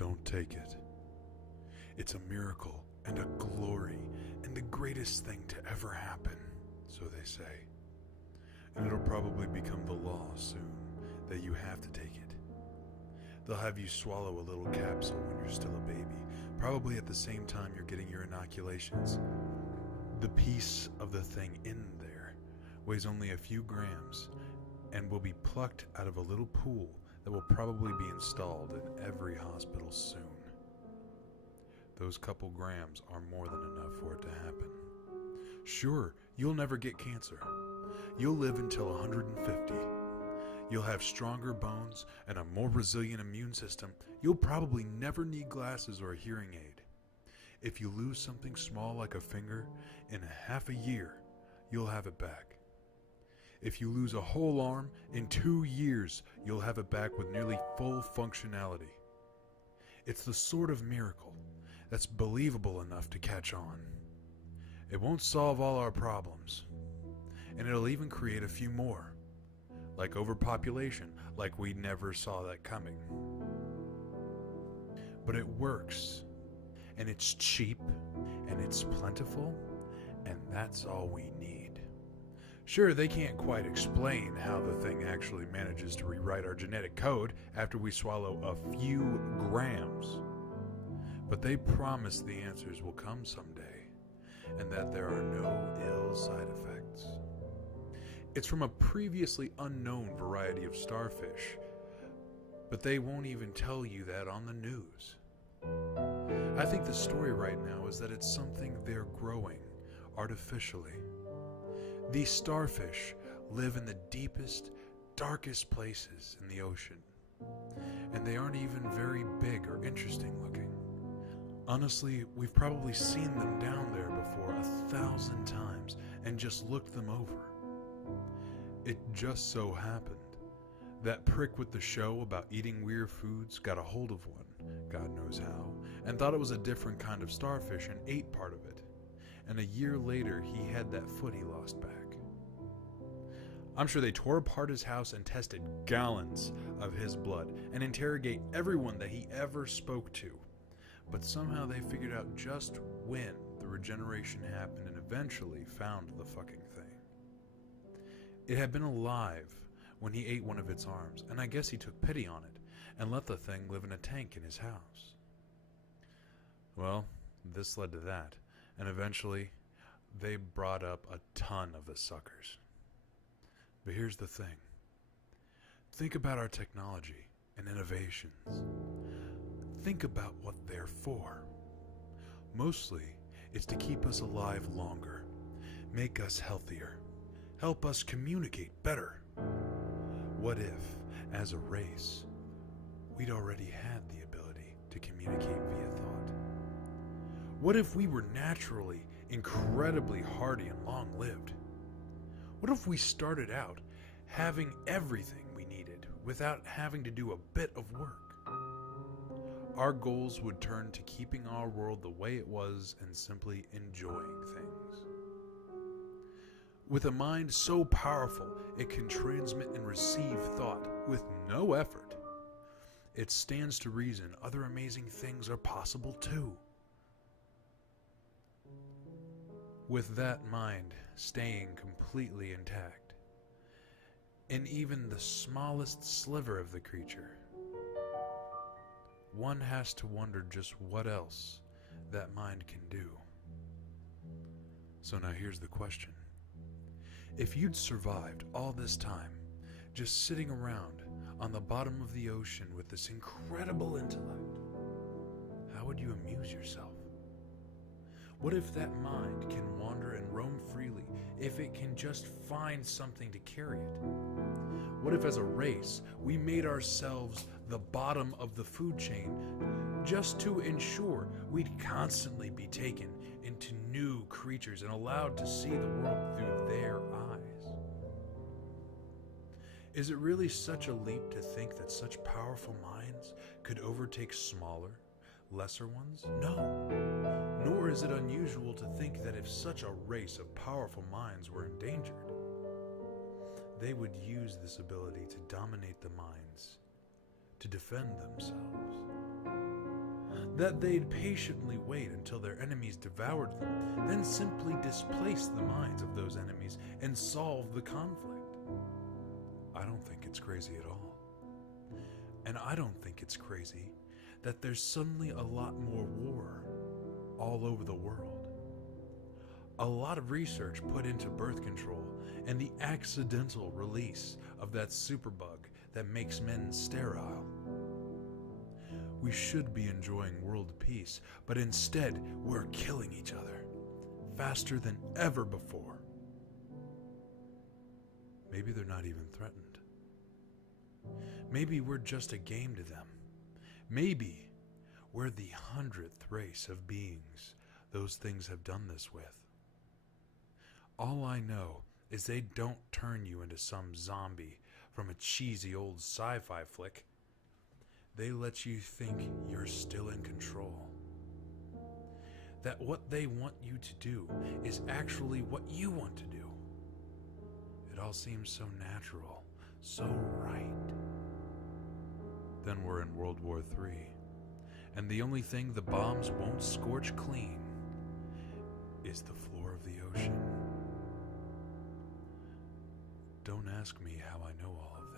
Don't take it. It's a miracle and a glory and the greatest thing to ever happen, so they say. And it'll probably become the law soon that you have to take it. They'll have you swallow a little capsule when you're still a baby, probably at the same time you're getting your inoculations. The piece of the thing in there weighs only a few grams and will be plucked out of a little pool that will probably be installed in every hospital soon. Those couple grams are more than enough for it to happen. Sure, you'll never get cancer. You'll live until 150. You'll have stronger bones and a more resilient immune system. You'll probably never need glasses or a hearing aid. If you lose something small like a finger, in half a year, you'll have it back. If you lose a whole arm, in 2 years, you'll have it back with nearly full functionality. It's the sort of miracle that's believable enough to catch on. It won't solve all our problems, and it'll even create a few more, like overpopulation, like we never saw that coming. But it works, and it's cheap, and it's plentiful, and that's all we need. Sure, they can't quite explain how the thing actually manages to rewrite our genetic code after we swallow a few grams. But they promise the answers will come someday, and that there are no ill side effects. It's from a previously unknown variety of starfish, but they won't even tell you that on the news. I think the story right now is that it's something they're growing artificially. These starfish live in the deepest, darkest places in the ocean, and they aren't even very big or interesting looking. Honestly, we've probably seen them down there before 1,000 times and just looked them over. It just so happened that prick with the show about eating weird foods got a hold of one, God knows how, and thought it was a different kind of starfish and ate part of it. And a year later, he had that foot he lost back. I'm sure they tore apart his house and tested gallons of his blood and interrogate everyone that he ever spoke to. But somehow they figured out just when the regeneration happened and eventually found the fucking thing. It had been alive when he ate one of its arms, and I guess he took pity on it and let the thing live in a tank in his house. Well, this led to that, and eventually they brought up a ton of the suckers. But here's the thing. Think about our technology and innovations. Think about what they're for. Mostly, it's to keep us alive longer, make us healthier, help us communicate better. What if, as a race, we'd already had the ability to communicate via thought? What if we were naturally incredibly hardy and long-lived? What if we started out having everything we needed without having to do a bit of work? Our goals would turn to keeping our world the way it was and simply enjoying things. With a mind so powerful it can transmit and receive thought with no effort, it stands to reason other amazing things are possible too. With that mind staying completely intact, in even the smallest sliver of the creature, one has to wonder just what else that mind can do. So now here's the question. If you'd survived all this time, just sitting around on the bottom of the ocean with this incredible intellect, how would you amuse yourself? What if that mind can wander and roam freely, if it can just find something to carry it? What if as a race we made ourselves the bottom of the food chain just to ensure we'd constantly be taken into new creatures and allowed to see the world through their eyes? Is it really such a leap to think that such powerful minds could overtake smaller, lesser ones? No. Nor is it unusual to think that if such a race of powerful minds were endangered, they would use this ability to dominate the minds to defend themselves. That they'd patiently wait until their enemies devoured them, then simply displace the minds of those enemies and solve the conflict. I don't think it's crazy at all. And I don't think it's crazy that there's suddenly a lot more war all over the world. A lot of research put into birth control and the accidental release of that superbug that makes men sterile. We should be enjoying world peace, but instead we're killing each other faster than ever before. Maybe they're not even threatened. Maybe we're just a game to them. Maybe we're the 100th race of beings those things have done this with. All I know is they don't turn you into some zombie from a cheesy old sci-fi flick. They let you think you're still in control. That what they want you to do is actually what you want to do. It all seems so natural, so right. Then we're in World War III, and the only thing the bombs won't scorch clean is the floor of the ocean. Don't ask me how I know all of